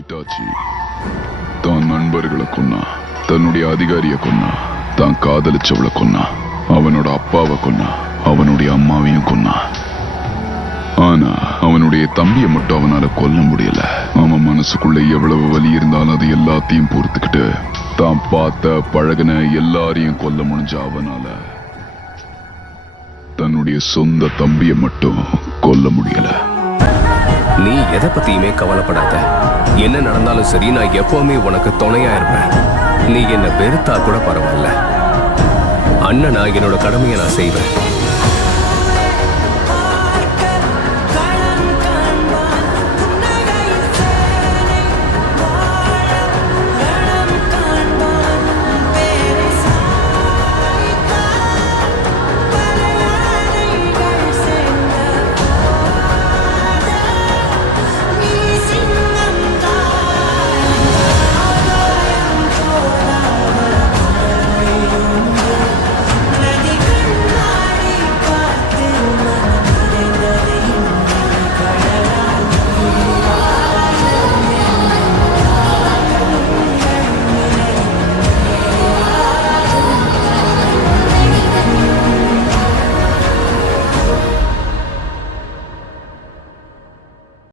Itachi தான் நண்பர்களை கொன்னா, தன்னுடைய அதிகாரியை கொன்னா, தான் காதலிச்சவளை கொன்னா, அவனோட அப்பாவை கொன்னா, அவனுடைய அம்மாவையும் கொன்னா. ஆனா அவனுடைய தம்பியை மட்டும் அவனால கொல்ல முடியல. அவன் மனசுக்குள்ள எவ்வளவு வலி இருந்தாலும் அது எல்லாத்தையும் பொறுத்துக்கிட்டு தான் பார்த்த பழகின எல்லாரையும் கொல்ல முடிஞ்ச அவனால தன்னுடைய சொந்த தம்பியை மட்டும் கொல்ல முடியல. நீ எதை பத்தியுமே கவலைப்படாத. என்ன நடந்தாலும் சரி, நான் எப்பவுமே உனக்கு துணையா இருப்பேன். நீ என்ன வெறுத்தா கூட பரவாயில்ல. அண்ணனா என்னோட கடமையை நான் செய்வேன்.